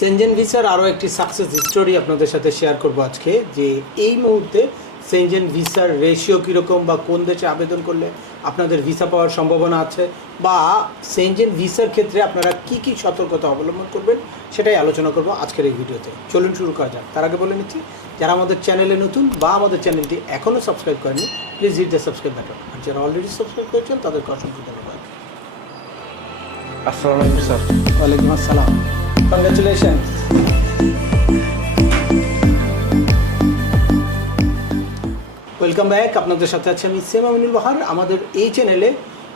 Shenzhen ভিসার আরও একটি সাকসেস স্টোরি আপনাদের সাথে শেয়ার করব আজকে যে এই মুহূর্তে সেনজেন ভিসার রেশিও কীরকম বা কোন দেশে আবেদন করলে আপনাদের ভিসা পাওয়ার সম্ভাবনা আছে বা সেনজেন ভিসার ক্ষেত্রে আপনারা কি কি সতর্কতা অবলম্বন করবেন সেটাই আলোচনা করব আজকের এই ভিডিওতে চলুন শুরু করা যাক। তার আগে বলে নিচ্ছি যারা আমাদের চ্যানেলে নতুন বা আমাদের চ্যানেলটি এখনও সাবস্ক্রাইব করেনি please hit the subscribe button আর যারা অলরেডি সাবস্ক্রাইব করেছেন তাদেরকে অসংখ্য ধন্যবাদ। আসসালামু আলাইকুম স্যার। ওয়ালাইকুম আসসালাম। কংগ্রাচুলেশন ওয়েলকাম ব্যাক আপনাদের সাথে আছে আমি সেম আমিনুল বাহার আমাদের এই চ্যানেলে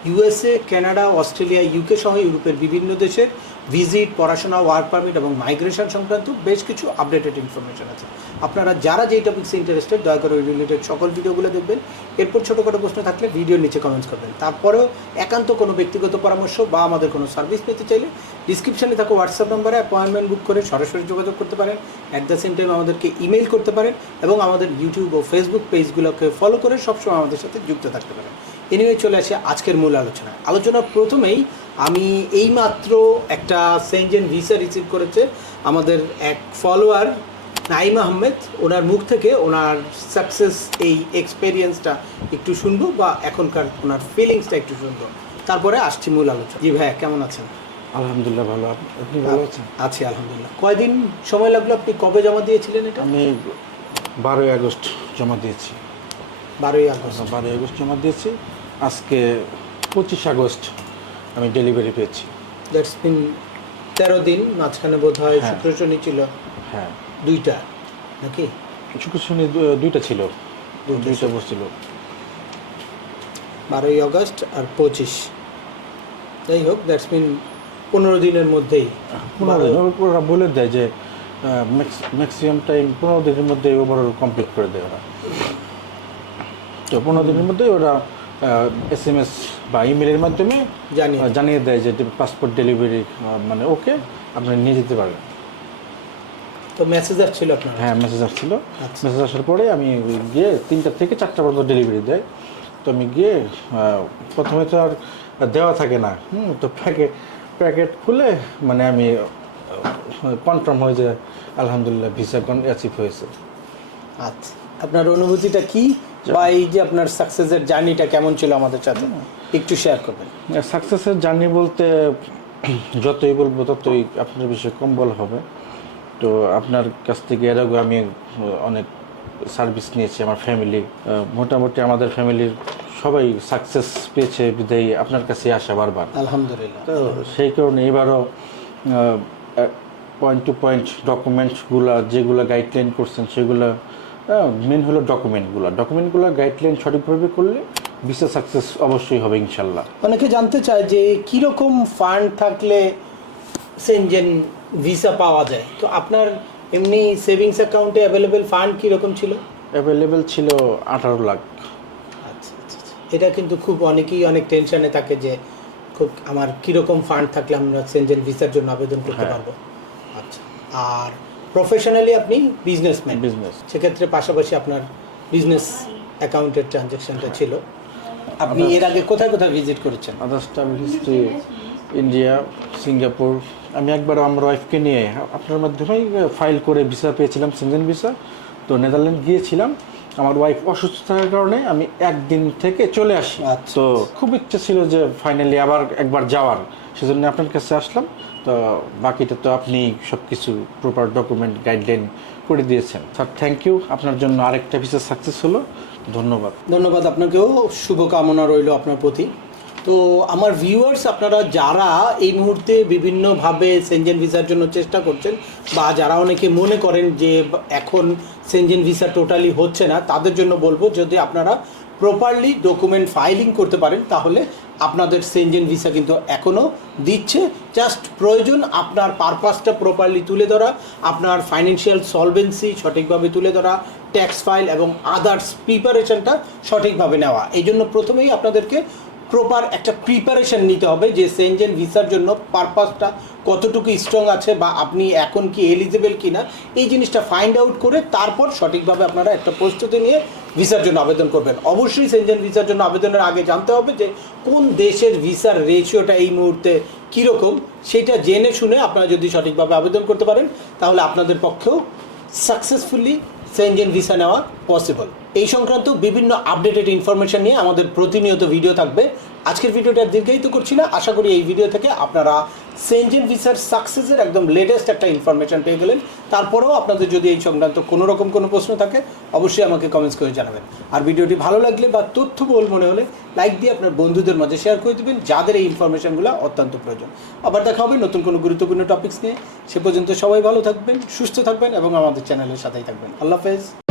ইউএসএ কানাডা অস্ট্রেলিয়া ইউকে সহ ইউরোপের বিভিন্ন দেশের ভিজিট পড়াশোনা ওয়ার্ক পারমিট এবং মাইগ্রেশন সংক্রান্ত বেশ কিছু আপডেটেড ইনফরমেশন আছে। আপনারা যারা যেই টপিক্সে ইন্টারেস্টেড দয়া করে রিলেটেড সকল ভিডিওগুলো দেখবেন। এরপর ছোটোখাটো প্রশ্ন থাকলে ভিডিওর নিচে কমেন্টস করবেন। তারপরেও একান্ত কোনো ব্যক্তিগত পরামর্শ বা আমাদের কোনো সার্ভিস পেতে চাইলে ডিসক্রিপশনে থাকা হোয়াটসঅ্যাপ নাম্বারে অ্যাপয়েন্টমেন্ট বুক করে সরাসরি যোগাযোগ করতে পারেন। অ্যাট দ্য সেম টাইম আমাদেরকে ইমেল করতে পারেন এবং আমাদের ইউটিউব ও ফেসবুক পেজগুলোকে ফলো করে সবসময় আমাদের সাথে যুক্ত থাকতে পারেন। এনিওয়ে চলে আসে আজকের মূল আলোচনা আলোচনার প্রথমেই আমি এইমাত্র একটা সেনজেন ভিসা রিসিভ করেছে আমাদের এক ফলোয়ার নাইম আহমেদ ওনার মুখ থেকে ওনার সাকসেস এই এক্সপেরিয়েন্সটা একটু শুনব বা এখনকার ওনার ফিলিংসটা একটু শুনব। তারপরে আসছি মূল আলোচনা জি ভাইয়া, কেমন আছেন? আলহামদুলিল্লাহ ভালো। আপ- আপনি ভালো আছেন? আছি আলহামদুলিল্লাহ। কয়দিন সময় লাগল আপনি? কবে জমা দিয়েছিলেন এটা? আমি বারোই আগস্ট জমা দিয়েছি। বারোই আগস্ট। বারোই আগস্ট জমা দিয়েছি। আজকে পঁচিশ আগস্ট আমি ডেলিভারি পেয়েছি। দ্যাটস বিন তেরো দিন মাঝখানে বোধ হয়। হ্যাঁ। শুক্র শনি ছিল। হ্যাঁ। দুইটা নাকি? শুক্র শনি দুইটা ছিল। দুইটা দুইটা বসছিল। বারোই আগস্ট আর পঁচিশ। যাই হোক দ্যাটস মিন পনেরো দিনের মধ্যেই পনেরো দিন। ওরা- বলে দেয় যে ম্যাক্সিমাম টাইম পনেরো দিনের মধ্যে ওভারঅল কমপ্লিট করে দেয় ওরা। তো পনেরো দিনের মধ্যে ওরা এস এম এস বা ইমেলের মাধ্যমে জানি আহ, জানিয়ে দেয়। যে পাসপোর্ট ডেলিভারি মানে ওকে আপনি নিয়ে যেতে পারবেন। তো মেসেজ আসছিল আপনার হ্যাঁ মেসেজ আসছিল। আচ্ছা। মেসেজ আসার পরে আমি গিয়ে তিনটা থেকে চারটা পর্যন্ত ডেলিভারি দেয়। তো আমি গিয়ে প্রথমে তো আর দেওয়া থাকে না। হুম তো প্যাকেট প্যাকেট খুলে মানে আমি কনফার্ম হয়ে যে আলহামদুলিল্লাহ ভিসা কন অ্যাচিভ হয়েছে। আচ্ছা আপনার অনুভূতিটা কি? বা এই যে আপনার সাকসেসের জার্নিটা কেমন ছিল আমাদের সাথে? একটু শেয়ার করবেন। সাকসেসের জার্নি বলতে যতই বলব ততই আপনার বিষয়ে কম বলা হবে। তো আপনার কাছ থেকে এর আগে আমি অনেক সার্ভিস নিয়েছি আমার ফ্যামিলি মোটামুটি আমাদের ফ্যামিলির সবাই সাকসেস পেয়েছে বিদায়ী আপনার কাছে আসা বারবার। আলহামদুলিল্লাহ। তো সেই কারণে এবারও পয়েন্ট টু পয়েন্ট ডকুমেন্টসগুলো যেগুলো গাইডলাইন করছেন সেগুলো মেন হলো ডকুমেন্টগুলো ডকুমেন্টগুলো গাইডলাইন সঠিকভাবে করলে ভিসা সাকসেস অবশ্যই হবে ইনশাল্লাহ। অনেকে জানতে চায় যে কীরকম ফান্ড থাকলে সেনজেন ভিসা পাওয়া যায়? তো আপনার এমনি সেভিংস অ্যাকাউন্টে অ্যাভেলেবেল ফান্ড কীরকম ছিল? অ্যাভেলেবেল ছিল আঠারো লাখ। এটা কিন্তু খুব অনেকেই অনেক টেনশনে থাকে যে খুব আমার কীরকম ফান্ড থাকলে আমরা সেনজেন ভিসার জন্য আবেদন করতে হ্যাঁ। পারব? আচ্ছা। আর প্রফেশনালি আপনি বিজনেসম্যান বিজনেস সেক্ষেত্রে পাশাপাশি আপনার বিজনেস অ্যাকাউন্টের ট্রানজ্যাকশনটা ছিল। আপনি এর আগে কোথায় কোথায় ভিজিট করেছেন? Others travel history India Singapore আমি একবার আমার ওয়াইফকে নিয়ে আপনার মাধ্যমেই ফাইল করে ভিসা পেয়েছিলাম সিঙ্গেল ভিসা তো নেদারল্যান্ড গিয়েছিলাম। আমার ওয়াইফ অসুস্থ থাকার কারণে আমি একদিন থেকে চলে আসি। আচ্ছা। তো খুব ইচ্ছে ছিল যে ফাইনালি আবার একবার যাওয়ার সেজন্য আপনার কাছে আসলাম। তো বাকিটা তো আপনি সব কিছু প্রপার ডকুমেন্ট গাইডলাইন করে দিয়েছেন। স্যার থ্যাংক ইউ আপনার জন্য আরেকটা ভিসা সাকসেস হলো। ধন্যবাদ। ধন্যবাদ আপনাকেও। শুভকামনা রইল আপনার প্রতি। তো আমার ভিউয়ার্স আপনারা যারা এই মুহূর্তে বিভিন্নভাবে সেনজেন ভিসার জন্য চেষ্টা করছেন বা যারা অনেকে মনে করেন যে এখন সেনজেন ভিসা টোটালি হচ্ছে না, তাদের জন্য বলব যদি আপনারা প্রপারলি ডকুমেন্ট ফাইলিং করতে পারেন, তাহলে আপনাদের সেনজেন ভিসা কিন্তু এখনও দিচ্ছে। জাস্ট প্রয়োজন আপনার পারপাসটা প্রপারলি তুলে ধরা, আপনার ফাইন্যান্সিয়াল সলভেন্সি সঠিকভাবে তুলে ধরা ট্যাক্স ফাইল এবং আদার্স প্রিপারেশনটা সঠিকভাবে নেওয়া। এই জন্য প্রথমেই আপনাদেরকে প্রপার একটা প্রিপারেশন নিতে হবে যে সেনজেন ভিসার জন্য পারপাসটা কতটুকু স্ট্রং আছে বা আপনি এখন কি এলিজিবল কি না এই জিনিসটা ফাইন্ড আউট করে তারপর সঠিকভাবে আপনারা একটা প্রস্তুতি নিয়ে ভিসার জন্য আবেদন করবেন। অবশ্যই সেনজেন ভিসার জন্য আবেদনের আগে জানতে হবে যে কোন দেশের ভিসার রেশিওটা এই মুহূর্তে কীরকম, সেটা জেনে শুনে আপনারা যদি সঠিকভাবে আবেদন করতে পারেন, তাহলে আপনাদের পক্ষেও সাকসেসফুলি সেনজেন ভিসা নেওয়া পসিবল এই সংক্রান্ত বিভিন্ন আপডেটেড ইনফরমেশন নিয়ে আমাদের প্রতিনিয়ত ভিডিও থাকবে। আজকের ভিডিওটা দীর্ঘায়িত করছি না। আশা করি এই ভিডিও থেকে আপনারা সেনজেন ভিসার সাকসেসের একদম লেটেস্ট একটা ইনফরমেশন পেয়ে গেলেন। তারপরেও আপনাদের যদি এই সংক্রান্ত কোনো রকম কোনো প্রশ্ন থাকে, অবশ্যই আমাকে কমেন্টস করে জানাবেন। আর ভিডিওটি ভালো লাগলে বা তথ্যবহুল মনে হলে লাইক দিয়ে আপনার বন্ধুদের মাঝে শেয়ার করে দেবেন, যাদের এই ইনফরমেশনগুলো অত্যন্ত প্রয়োজন। আবার দেখা হবে নতুন কোনো গুরুত্বপূর্ণ টপিকস নিয়ে। সে পর্যন্ত সবাই ভালো থাকবেন, সুস্থ থাকবেন এবং আমাদের চ্যানেলের সাথেই থাকবেন। আল্লাহ হাফেজ।